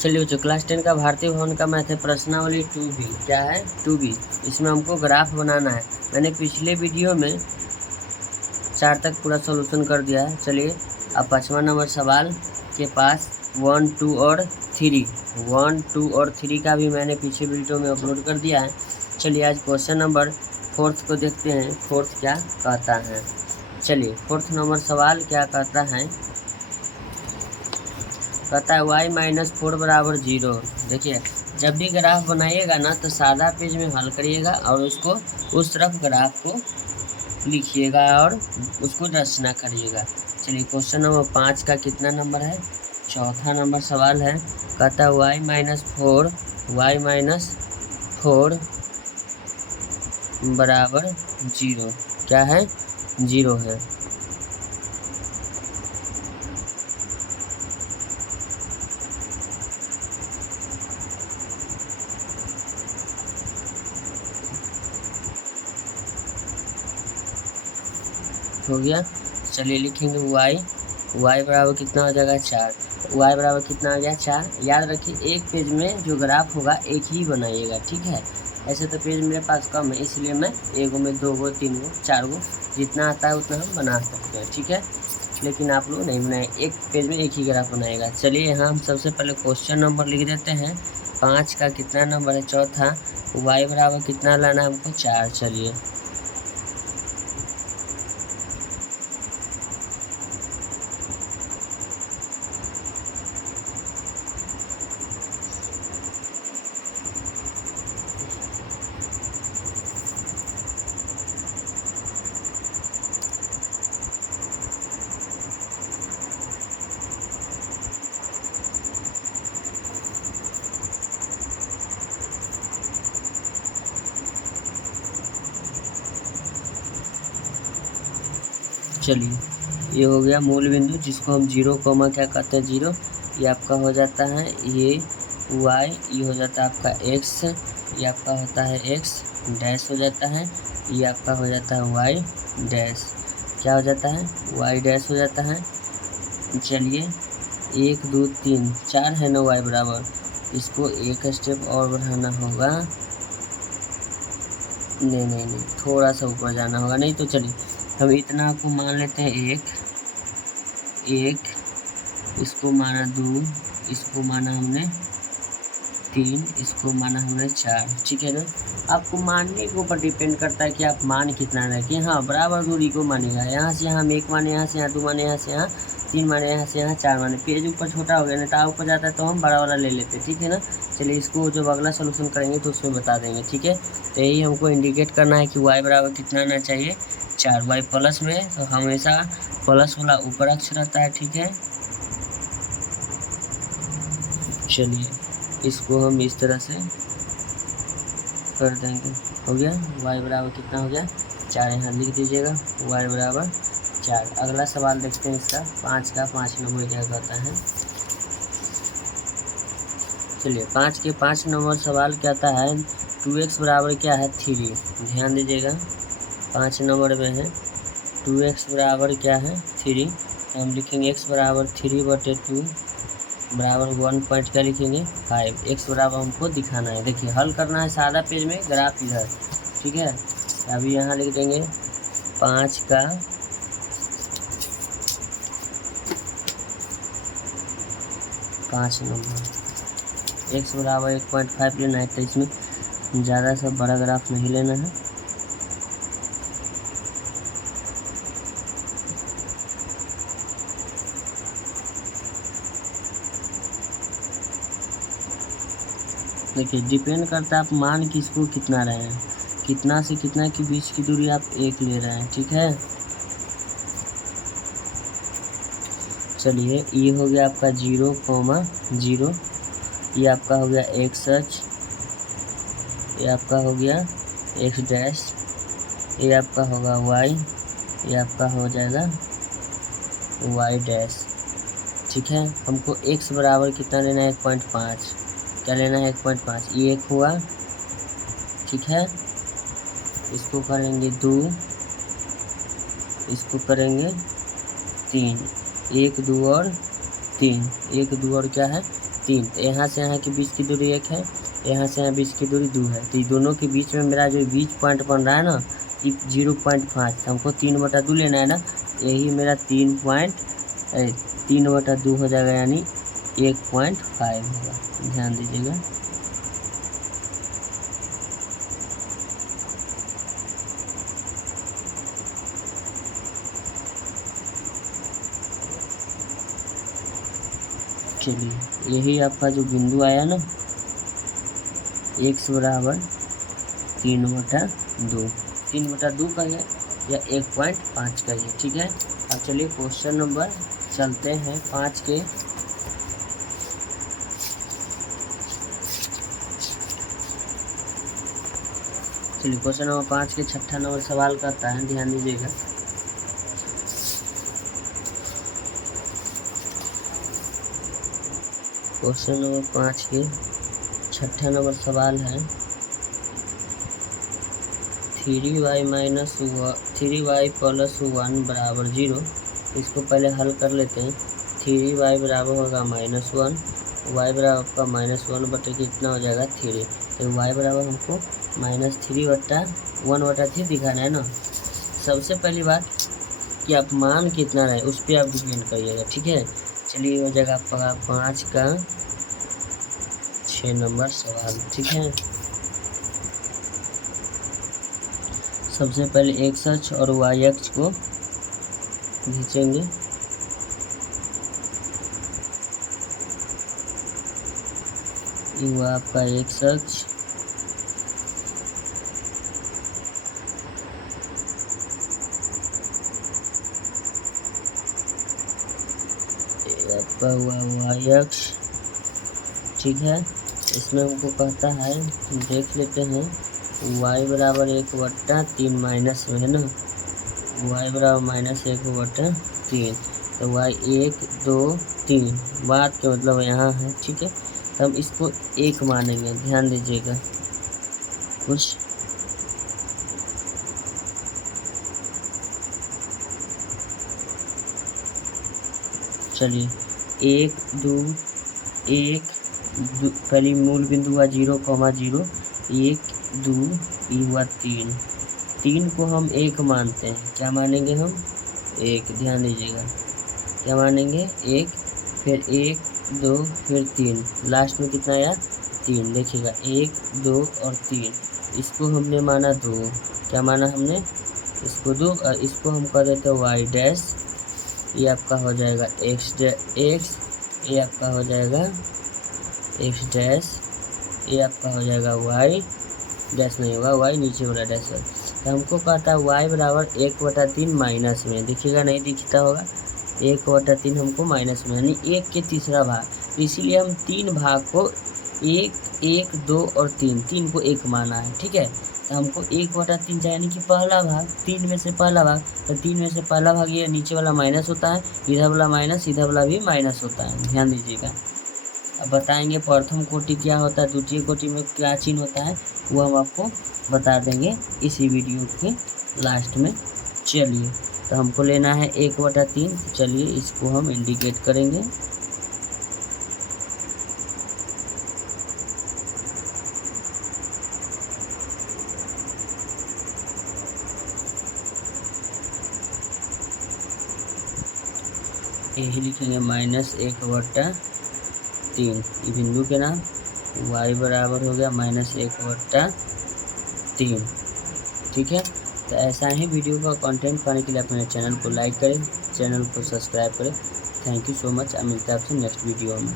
चलिए बच्चों, क्लास 10 का भारतीय भवन का मैथ है प्रश्नावली 2B। क्या है? 2B। इसमें हमको ग्राफ बनाना है। मैंने पिछले वीडियो में 4 तक पूरा सॉल्यूशन कर दिया है। चलिए अब 5वां नंबर सवाल के पास 1, 2 और 3 1, 2 और 3 का भी मैंने पीछे वीडियो में अपलोड कर दिया है। चलिए आज क्वेश्चन नंबर 4 को देखते हैं। 4 क्या कहता है। चलिए 4 नंबर सवाल क्या कहता है। कहता है y-4 बराबर 0। देखिए, जब भी ग्राफ बनाइएगा ना तो सादा पेज में हल करिएगा और उसको उस तरफ ग्राफ को लिखिएगा और उसको रचना करिएगा। चलिए क्वेश्चन नंबर 5 का कितना नंबर है? चौथा नंबर सवाल है। कहता है y-4 बराबर 0। क्या है? 0 है। हो गया। चलिए लिखेंगे y बराबर कितना हो जाएगा? 4। y बराबर कितना आ गया? 4। याद रखिए एक पेज में जो ग्राफ होगा एक ही बनाइएगा, ठीक है। ऐसे तो पेज मेरे पास कम है, इसलिए मैं 1 में 2 गो 3 गो 4 गो जितना आता है उतना हम बना सकते हैं, ठीक है। लेकिन आप लोग नहीं बनाए, एक पेज में एक ही ग्राफ बनाएगा। चलिए यहाँ हम सबसे पहले क्वेश्चन नंबर लिख देते हैं। 5 का कितना नंबर है? चौथा। y बराबर कितना लाना है हमको? 4। चलिए चलिए ये हो गया मूल बिंदु जिसको हम 0 कोमा क्या कहते हैं? 0। ये आपका हो जाता है ये y, ये हो जाता है आपका x, ये आपका होता है x डैश हो जाता है, ये आपका हो जाता है y डैश। क्या हो जाता है? y डैश हो जाता है। चलिए 1 2 3 4 है ना y बराबर, इसको एक स्टेप और बढ़ाना होगा। नहीं, थोड़ा सा ऊपर जाना होगा। नहीं तो चलिए हम इतना को मान लेते हैं। एक, इसको माना 2, इसको माना हमने 3, इसको माना हमने 4, ठीक है ना। आपको मानने के ऊपर डिपेंड करता है कि आप मान कितना रखें। हाँ, बराबर दूरी को मानेगा। यहाँ से यहाँ हम 1 माने, यहाँ से यहाँ 2 माने, यहाँ से यहाँ 3 माने, यहाँ से यहाँ 4 माने। पेज ऊपर छोटा हो गया, नहीं तो ऊपर जाता है तो हम बड़ा वाला ले लेते, ठीक है ना। चलिए इसको जब अगला सोल्यूशन करेंगे तो उसमें बता देंगे, ठीक है। तो यही हमको इंडिकेट करना है कि y बराबर कितना आना चाहिए? 4। y प्लस में तो हमेशा प्लस वाला ऊपर अक्षर रहता है, ठीक है। चलिए इसको हम इस तरह से कर देंगे। हो गया y बराबर कितना हो गया? 4। यहाँ लिख दीजिएगा y बराबर 4। अगला सवाल देखते हैं इसका 5 का। 5 नंबर क्या कहता है। चलिए 5 के 5 नंबर सवाल कहता है 2x बराबर क्या है? 3। ध्यान दीजिएगा 5 नंबर में है 2x बराबर क्या है? 3। तो हम लिखेंगे x बराबर 3/2 बराबर 1 पॉइंट क्या लिखेंगे? 5। x बराबर हमको दिखाना है। देखिए हल करना है सादा पेज में, ग्राफ इधर, ठीक है। अभी यहाँ लिख देंगे 5 का 5 नंबर। x बराबर 1.5 लेना है, तो इसमें ज़्यादा सा बड़ा ग्राफ नहीं लेना है। देखिए डिपेंड करता है आप मान किसको कितना रहे हैं, कितना से कितना के बीच की दूरी आप 1 ले रहे हैं, ठीक है। चलिए ये हो गया आपका 0,0, ये आपका हो गया x अक्ष, ये आपका हो गया x डैश, ये आपका होगा y, ये आपका हो जाएगा y डैश, ठीक है। हमको x बराबर कितना लेना है? 1.5। क्या लेना है? 1.5। ये 1 हुआ, ठीक है। इसको करेंगे 2, इसको करेंगे 3। 1 2 और 3, 1 2 और क्या है? 3, तो यहाँ से यहाँ के बीच की दूरी 1 है, यहाँ से यहाँ बीच की दूरी 2 है, तो ये दोनों के बीच में मेरा जो बीच पॉइंट बन रहा है ना, 0.5, हमको 3/2 लेना है ना, यही मेरा 3/2 हो जाएगा, यानी 1.5 होगा। ध्यान दीजिएगा। चलिए, यही आपका जो बिंदु आया ना, x बराबर 3/2, 3/2 का है या 1.5 का है। ठीक है, अब चलिए क्वेश्चन नंबर चलते हैं 5 के। चलिए क्वेश्चन नंबर 5 के 6ठा नंबर सवाल करता है, ध्यान दीजिएगा। क्वेश्चन नंबर 5 के 6ठा नंबर सवाल है 3y + 1 बराबर 0। इसको पहले हल कर लेते हैं। 3y बराबर होगा -1, y बराबर आपका -1 बटे कितना हो जाएगा 3, तो y बराबर हमको -3/1/3 दिखाना है ना। सबसे पहली बात कि आप मान कितना रहे उस पर आप डिपेंड करिएगा। ठीक है, चलिए हो जाएगा आपका 5 का 6 नंबर सवाल। ठीक है, सबसे पहले x अक्ष और y अक्ष को खींचेंगे। ये हुआ आपका x अक्ष, आपका हुआ y अक्ष। ठीक है, इसमें हमको कहता है, देख लेते हैं, y बराबर 1/3 माइनस में है ना, y बराबर -1/3, तो y 1 2 3, बात का मतलब यहाँ है। ठीक है, तो हम इसको 1 मानेंगे। ध्यान दीजिएगा कुछ। चलिए 1 2 1 2, पहली मूल बिंदु हुआ 0,0, 1 2, ये हुआ 3, 3 को हम 1 मानते हैं। क्या मानेंगे हम? 1। ध्यान दीजिएगा, क्या मानेंगे? 1, फिर 1 2 फिर 3, लास्ट में कितना आया? 3। देखिएगा 1 2 और 3, इसको हमने माना 2। क्या माना हमने? इसको 2, और इसको हम कह देते हैं y डैश, ये आपका हो जाएगा x, ये आपका हो जाएगा x डैश, ये आपका हो जाएगा y डैश, नहीं होगा y नीचे वाला डैश है। तो हमको कहता है y बराबर 1/3 माइनस में, देखिएगा नहीं दिखता होगा, 1/3 हमको माइनस में, यानी 1 के तीसरा भाग। इसीलिए हम 3 भाग को 1 1 2 और 3 को 1 माना है। ठीक है, तो हमको 1/3 चाहिए, यानी कि पहला भाग, 3 में से पहला भाग, तो 3 में से पहला भाग ये नीचे वाला माइनस होता है, इधर वाला माइनस, इधर वाला भी माइनस होता है। ध्यान दीजिएगा। अब बताएंगे प्रथम कोटि क्या होता है, द्वितीय कोटि में क्या चिन्ह होता है, वो हम आपको बता देंगे इसी वीडियो के लास्ट में। चलिए, तो हमको लेना है 1/3, चलिए इसको हम इंडिकेट करेंगे। यही लिखेंगे -1/3, ये बिंदु के नाम, y बराबर हो गया -1/3। ठीक है, तो ऐसा ही वीडियो का कंटेंट पाने के लिए अपने चैनल को लाइक करें, चैनल को सब्सक्राइब करें। Thank you so much. मिलते हैं आपसे नेक्स्ट वीडियो में।